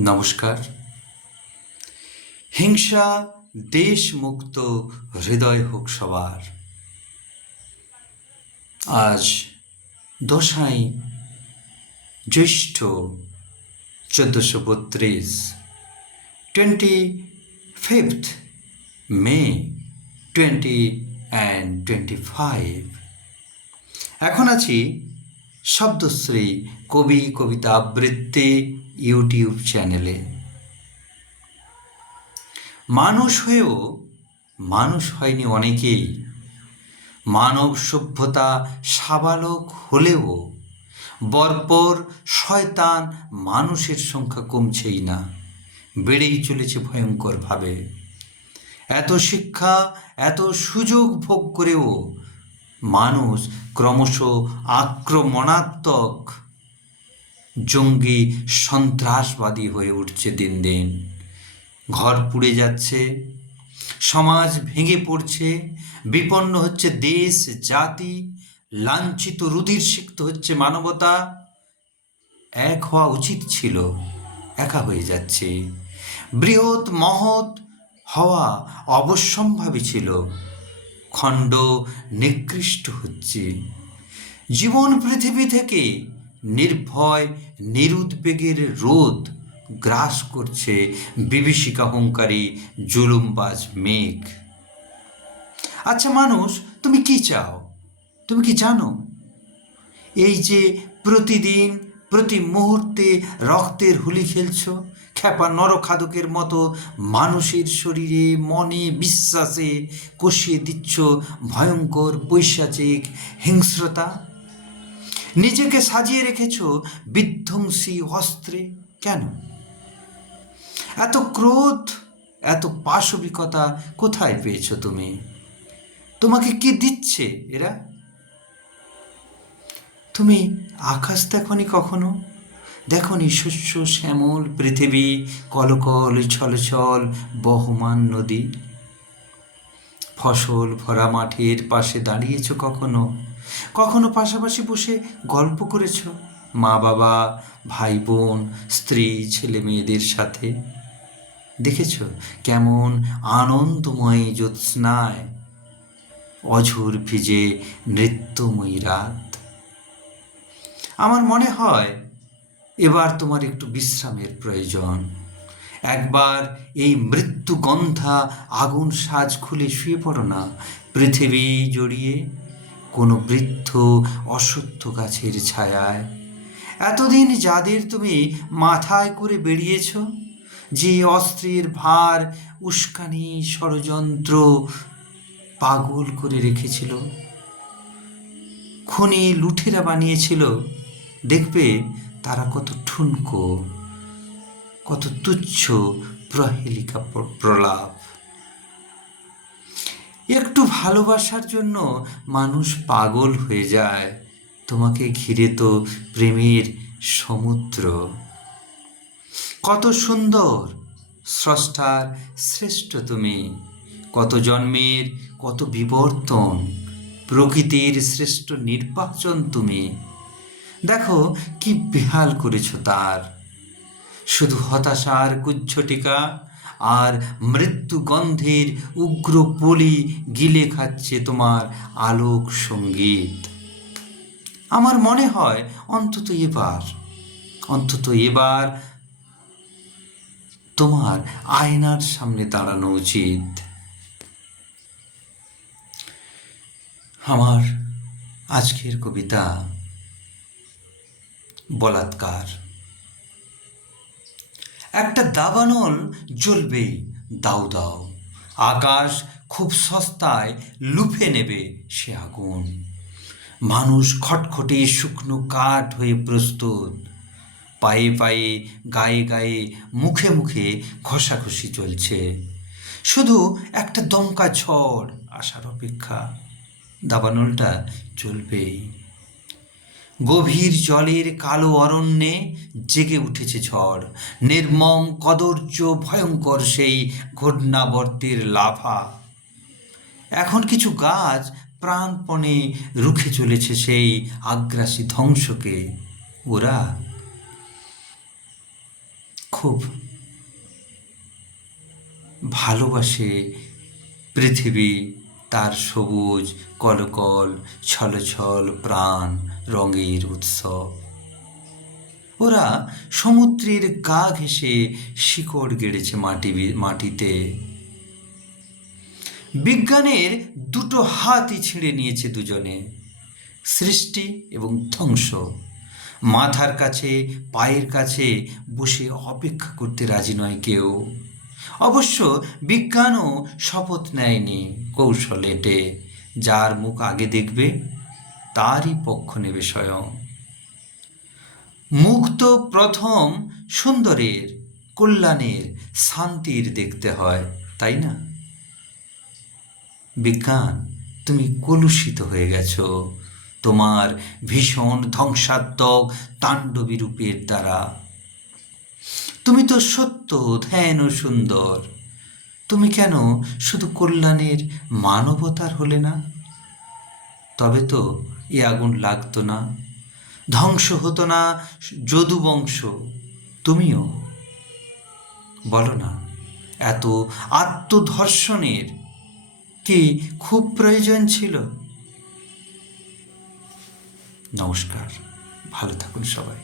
নমস্কার। হিংসা দেশ মুক্ত হৃদয় হোক সবার। আজ দশাই জ্যৈষ্ঠ চোদ্দোশো বত্রিশ twenty fifth May twenty and twenty five এখন আছি শব্দশ্রী কবি, কবিতা আবৃত্তি ইউটিউব চ্যানেলে। মানুষ হয়েও মানুষ হয়নি অনেকেই। মানব সভ্যতা সাবালক হলেও বর্বর শয়তান মানুষের সংখ্যা কমছেই না, বেড়েই চলেছে ভয়ঙ্করভাবে। এত শিক্ষা, এত সুযোগ ভোগ করেও মানুষ ক্রমশ আক্রমণাত্মক জঙ্গি সন্ত্রাসবাদী হয়ে উঠছে দিন দিন। ঘর পুড়ে যাচ্ছে, সমাজ ভেঙে পড়ছে, বিপন্ন হচ্ছে দেশ, জাতি, লাঞ্ছিত রুধির সিক্ত হচ্ছে মানবতা। এক হওয়া উচিত ছিল, একা হয়ে যাচ্ছে। বৃহৎ মহৎ হওয়া অবশ্যম্ভাবী ছিল। খণ্ড নিকৃষ্ট হচ্ছে। জীবন পৃথিবী থেকে নির্ভয়, নিরুদ্বেগের রোদ গ্রাস করছে বিভীষিকা হুঙ্কারী, জুলুমবাজ মেঘ। আচ্ছা মানুষ, তুমি কি চাও? তুমি কি জানো? এই যে প্রতিদিন, প্রতি মুহূর্তে রক্তের হুলি খেলছো খ্যাপা নরখাদকের মতো মানুষের শরীরে, মনে, বিশ্বাসে কষিয়ে দিচ্ছ ভয়ঙ্কর, বৈশাচিক হিংস্রতা। নিজেকে সাজিয়ে রেখেছ বিধ্বংসী অস্ত্রে। কেন? এত ক্রোধ, এত পাশবিকতা কোথায় পেয়েছ তুমি? তোমাকে কি দিচ্ছে এরা? তুমি আকাশ দেখনি কখনো? দেখনি শস্য শ্যামল পৃথিবী, কলকল, ছলছল, বহমান নদী। ফসল ভরা মাঠের পাশে দাঁড়িয়েছ কখনো? কখনো পাশাপাশি বসে গল্প করেছ? মা বাবা, ভাই বোন, স্ত্রী, ছেলে মেয়েদের সাথে? দেখেছ কেমন আনন্দময় জ্যোৎস্নায় অঝোর ভিজে নৃত্যময়ী রাত। আমার মনে হয় এবার তোমার একটু বিশ্রামের প্রয়োজন। একবার এই মৃত্যু গন্ধা আগুন সাজ খুলে শুয়ে পড়ো না। পৃথিবী জড়িয়ে কোনো বৃদ্ধ অসত্য গাছের ছায়ায়। এতদিন যাদের তুমি মাথায় করে বেরিয়েছ যে অস্ত্রের ভার, উস্কানি, ষড়যন্ত্র পাগল করে রেখেছিল, খুনি লুঠেরা বানিয়েছিল, দেখবে তারা কত ঠুনকো, কত তুচ্ছ প্রহেলিকা প্র- প্রলাপ। একটু ভালোবাসার জন্য মানুষ পাগল হয়ে যায়। তোমাকে ঘিরে তো প্রেমের সমুদ্র। কত সুন্দর, স্রষ্টার শ্রেষ্ঠ তুমি। কত জন্মের, কত বিবর্তন, প্রকৃতির শ্রেষ্ঠ নির্বাচন তুমি। দেখো কি বেহাল করেছ তার। শুধু হতাশার গুচ্ছটিকা আর মৃত্যু গন্ধের উগ্র পলি গিলে খাচ্ছে তোমার আলোক সংগীত। আমার মনে হয় অন্তত এবার অন্তত এবার তোমার আয়নার সামনে দাঁড়ানো উচিত। আমার আজকের কবিতা বলাৎকার। একটা দাবানল জ্বলবে দাও দাও। আকাশ খুব সস্তায় লুফে নেবে সে আগুন। মানুষ খটখটে শুকনো কাঠ হয়ে প্রস্তুত। পায়ে পায়ে, গায়ে গায়ে, মুখে মুখে ঘষাঘষি চলছে। শুধু একটা দমকা ঝড় আসার অপেক্ষা। দাবানলটা চলবেই গভীর জলের কালো অরণ্যে জেগে উঠেছে ঝড়। নির্মম কদর্য ভয়ঙ্কর সেই ঘূর্ণাবর্তের লাফা এখন কিছু গাছ প্রাণপণে রুখে চলেছে সেই আগ্রাসী ধ্বংসকে। ওরা খুব ভালোবাসে পৃথিবী। তার সবুজ কলকল, ছলছল প্রাণ, রঙের উৎসব। ওরা সমুদ্রের গা ঘেঁষে শিকড় গেড়েছে মাটি মাটিতে। বিজ্ঞানের দুটো হাতই ছিঁড়ে নিয়েছে দুজনে, সৃষ্টি এবং ধ্বংস। মাথার কাছে, পায়ের কাছে বসে অপেক্ষা করতে রাজি নয় কেউ। অবশ্য বিজ্ঞানও শপথ নেয়নি কৌশল এটে যার মুখ আগে দেখবে, তারই পক্ষ নেবে স্বয়ং। মুখ তো প্রথম সুন্দরের, কল্যাণের, শান্তির দেখতে হয়, তাই না? বিজ্ঞান, তুমি কলুষিত হয়ে গেছো। তোমার ভীষণ ধ্বংসাত্মক তাণ্ডবী রূপের দ্বারা। তুমি তো সত্য, ধ্যান ও সুন্দর। তুমি কেন শুধু কল্যাণের মানবতার হলে না? তবে তো এ আগুন লাগতো না। ধ্বংস হতো না যদু বংশ। তুমিও বলো না, এত আত্মধর্ষণের কি খুব প্রয়োজন ছিল? নমস্কার, ভালো থাকুন সবাই।